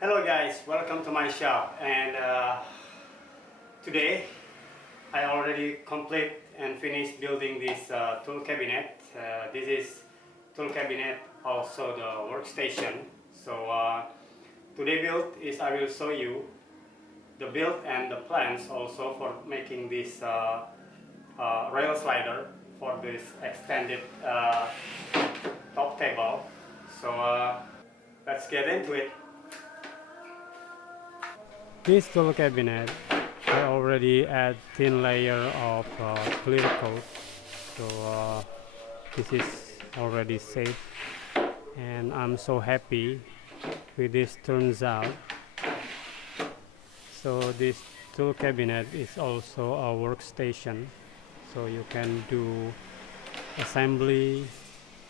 Hello guys, welcome to my shop. And today I already complete and finished building this tool cabinet. This is tool cabinet, also the workstation. So today build is I will show you the build and the plans also for making this rail slider for this extended top table. So let's get into it. This tool cabinet, I already add thin layer of clear coat, so this is already safe, and I'm so happy with this turns out. So this tool cabinet is also a workstation, so you can do assembly,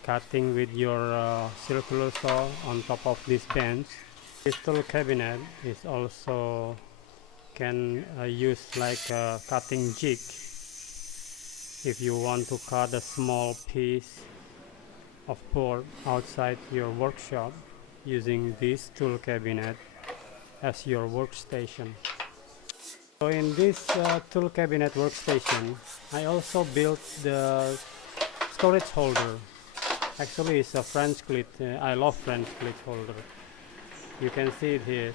cutting with your circular saw on top of this bench. This tool cabinet is also can use like a cutting jig if you want to cut a small piece of board outside your workshop using this tool cabinet as your workstation. So in this tool cabinet workstation, I also built the storage holder. Actually, it's a French cleat. I love French cleat holder. You can see it here.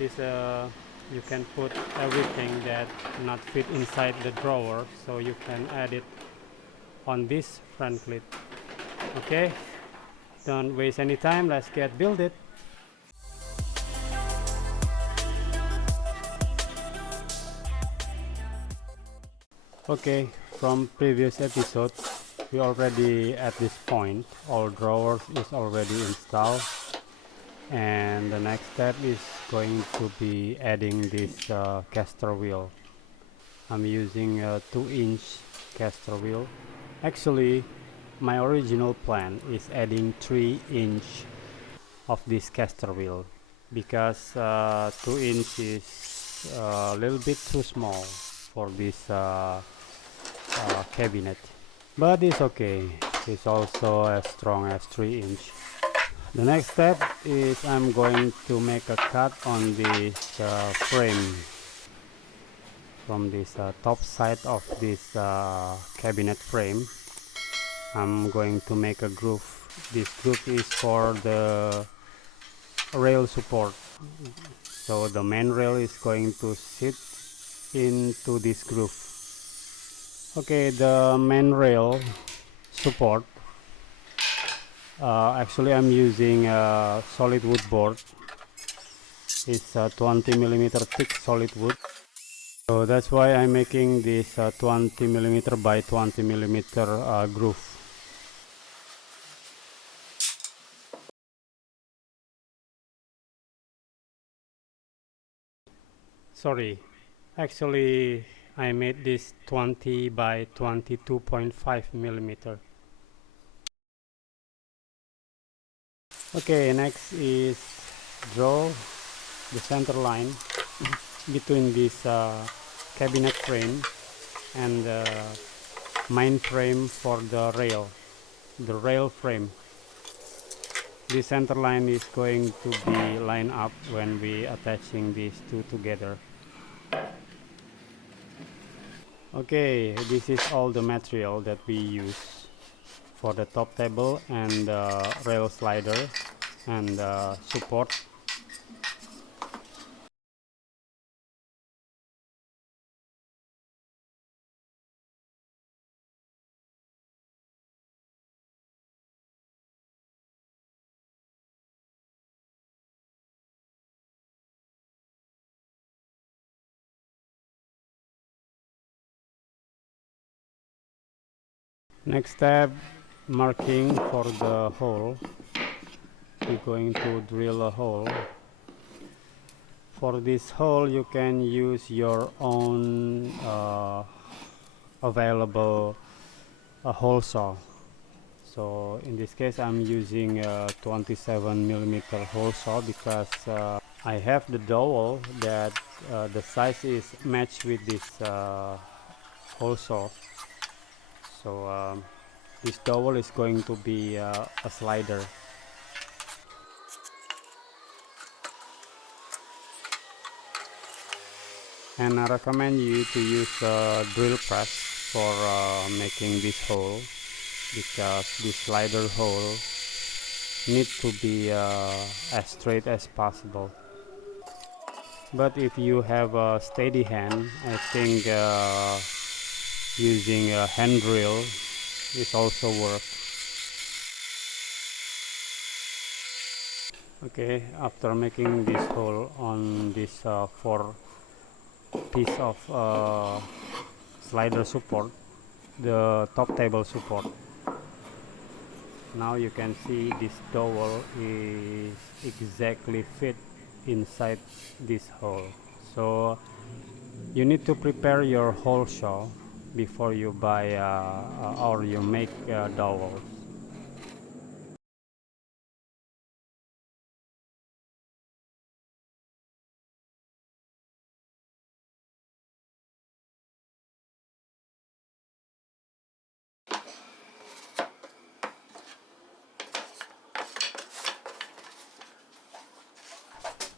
You can put everything that not fit inside the drawer, so you can add it on this front cleat. Okay, don't waste any time, let's get build it. Okay, from previous episode we already at this point all drawers is already installed, and the next step is going to be adding this caster wheel. I'm using a 2-inch caster wheel. Actually, my original plan is adding 3-inch of this caster wheel because 2-inch is a little bit too small for this cabinet, but it's okay. It's also as strong as 3-inch. The next step is I'm going to make a cut on this frame from this top side of this cabinet frame. I'm going to make a groove. This groove is for the rail support, so the main rail is going to sit into this groove. Okay, the main rail support, actually I'm using a solid wood board. It's a 20mm thick solid wood, so that's why I'm making this 20mm by 20mm groove. Sorry, actually I made this 20 by 22.5mm. Okay, next is draw the center line between this cabinet frame and the main frame for the rail frame. The center line is going to be lined up when we attaching these two together. Okay, this is all the material that we use for the top table and the rail slider and the support. Next step, marking for the hole. We're going to drill a hole. For this hole you can use your own available hole saw. So in this case I'm using a 27mm hole saw because I have the dowel that the size is matched with this hole saw. So this dowel is going to be a slider. and I recommend you to use a drill press for making this hole, because this slider hole need to be as straight as possible. But if you have a steady hand, I think using a hand drill is also work. Okay, after making this hole on this 4 piece of slider support, the top table support, now you can see this dowel is exactly fit inside this hole. So you need to prepare your hole saw before you buy or you make dowels.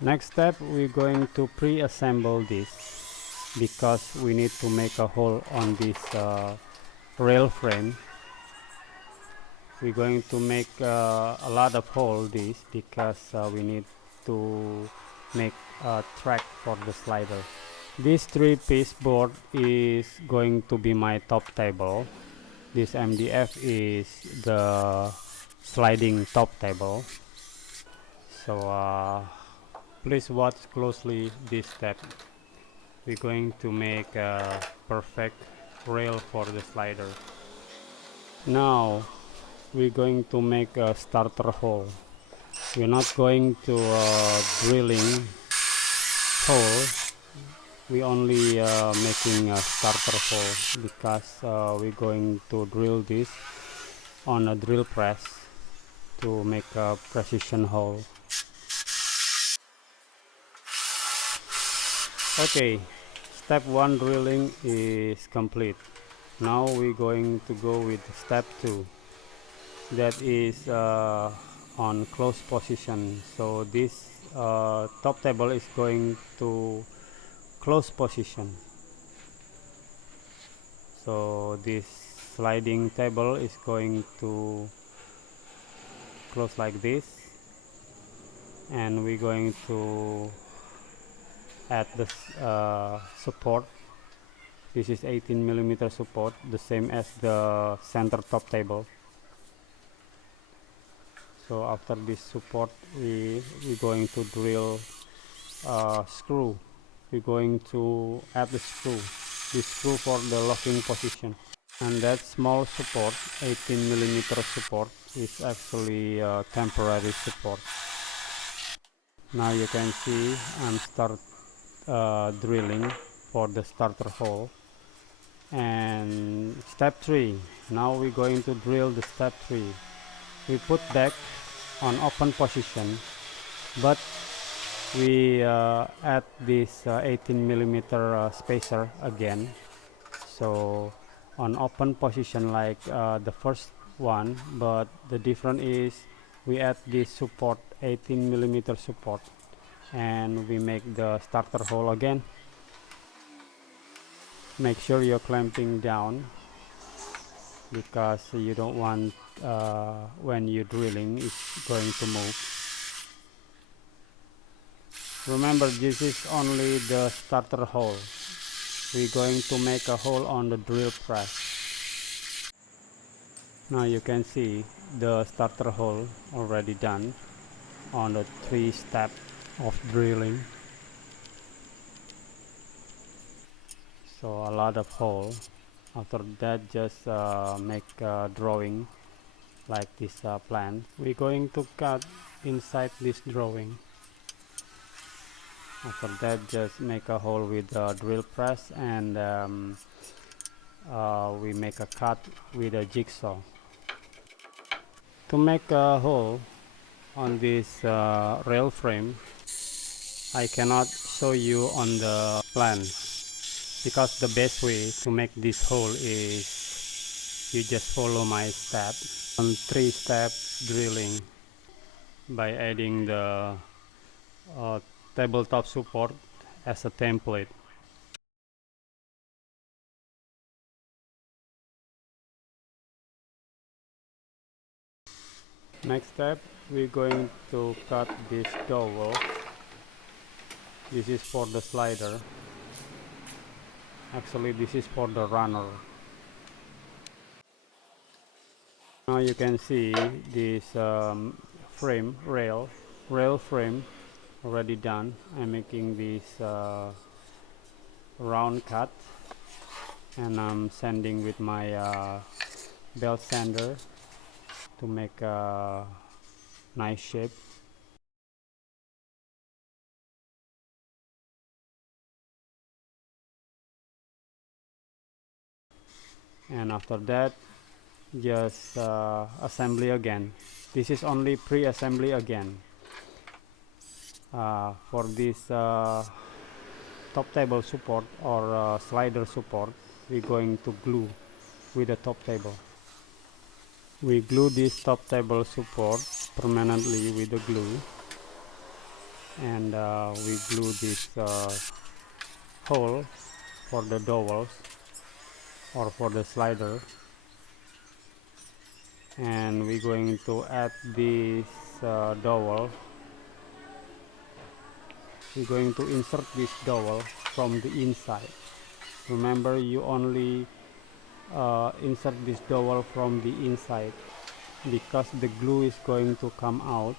Next step, we're going to pre-assemble this, because we need to make a hole on this rail frame. We're going to make a lot of hole this, because we need to make a track for the slider. This 3-piece board is going to be my top table. This MDF is the sliding top table. So please watch closely this step. We're going to make a perfect rail for the slider. Now we're going to make a starter hole. We're not going to drilling hole. We only making a starter hole, because we're going to drill this on a drill press to make a precision hole. Okay, step 1 drilling is complete. Now we're going to go with step 2, that is on close position. So this top table is going to close position. So this sliding table is going to close like this, and we're going to add the support. This is 18mm support, the same as the center top table. So after this support, we're going to drill a screw. We're going to add the screw, this screw for the locking position. And that small support, 18mm support, is actually a temporary support. Now you can see I'm start drilling for the starter hole. And step 3, now we're going to drill the step 3. We put back on open position, but we add this 18mm spacer again. So on open position like the first one, but the difference is we add this support, 18mm support, and we make the starter hole again. Make sure you're clamping down, because you don't want when you're drilling it's going to move. Remember, this is only the starter hole. We're going to make a hole on the drill press. Now you can see the starter hole already done on the 3 step of drilling. So a lot of hole. After that, just make a drawing like this plan. We're going to cut inside this drawing. After that, just make a hole with a drill press, and we make a cut with a jigsaw. To make a hole on this rail frame, I cannot show you on the plan, because the best way to make this hole is you just follow my step on 3-step drilling by adding the tabletop support as a template. Next step, we're going to cut this dowel. This is for the slider. Actually, this is for the runner. Now you can see this rail frame already done. I'm making this round cut, and I'm sanding with my belt sander to make a nice shape. And after that, just assembly again. This is only pre-assembly again. For this top table support or slider support, we're going to glue with the top table. We glue this top table support permanently with the glue, and we glue this hole for the dowels or for the slider, and we're going to add this dowel. We're going to insert this dowel from the inside. Remember, you only insert this dowel from the inside because the glue is going to come out.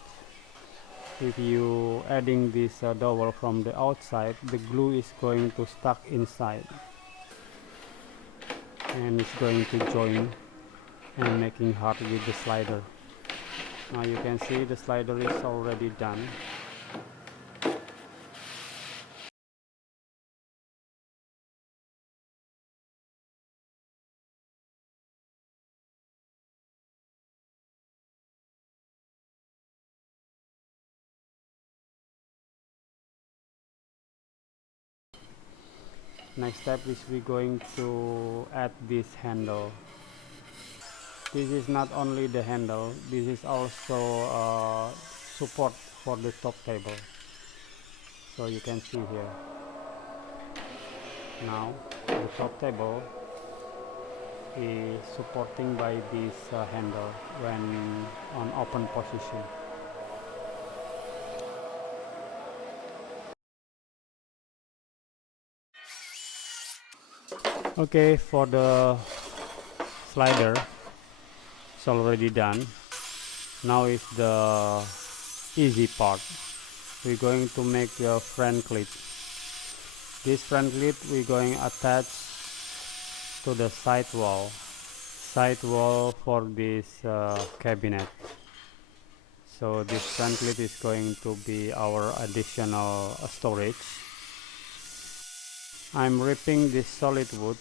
If you adding this dowel from the outside, the glue is going to stuck inside and it's going to join and making hard with the slider. Now you can see the slider is already done. Next step is we're going to add this handle. This is not only the handle, this is also support for the top table. So you can see here. Now the top table is supporting by this handle when on open position. Okay, for the slider, it's already done. Now is the easy part. We're going to make a front cleat. This front cleat we're going to attach to the side wall for this cabinet. So this front cleat is going to be our additional storage. I'm ripping this solid wood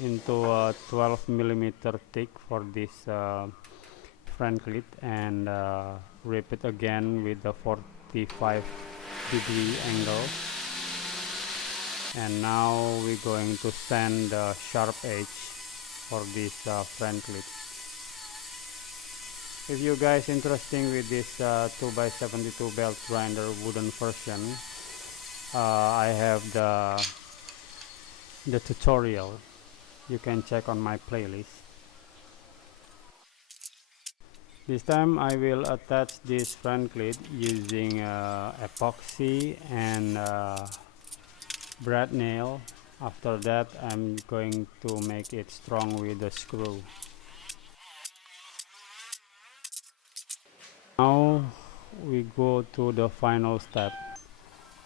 into a 12mm thick for this front cleat, and rip it again with a 45-degree angle. And now we're going to sand the sharp edge for this front cleat. If you guys interested with this 2x72 belt grinder wooden version, I have the tutorial. You can check on my playlist. This time I will attach this front cleat using epoxy and brad nail. After that, I'm going to make it strong with the screw. Now we go to the final step,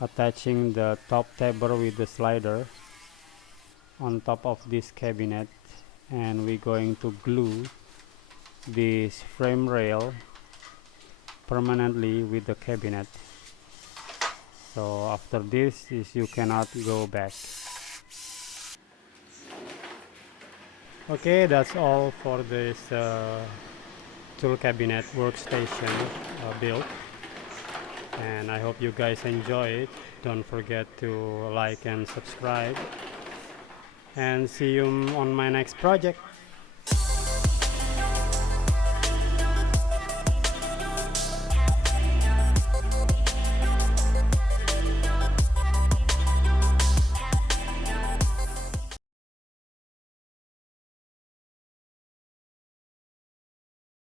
attaching the top table with the slider on top of this cabinet, and we're going to glue this frame rail permanently with the cabinet. So after this is you cannot go back. Okay, that's all for this Tool Cabinet Workstation build, and I hope you guys enjoy it. Don't forget to like and subscribe, and see you on my next project.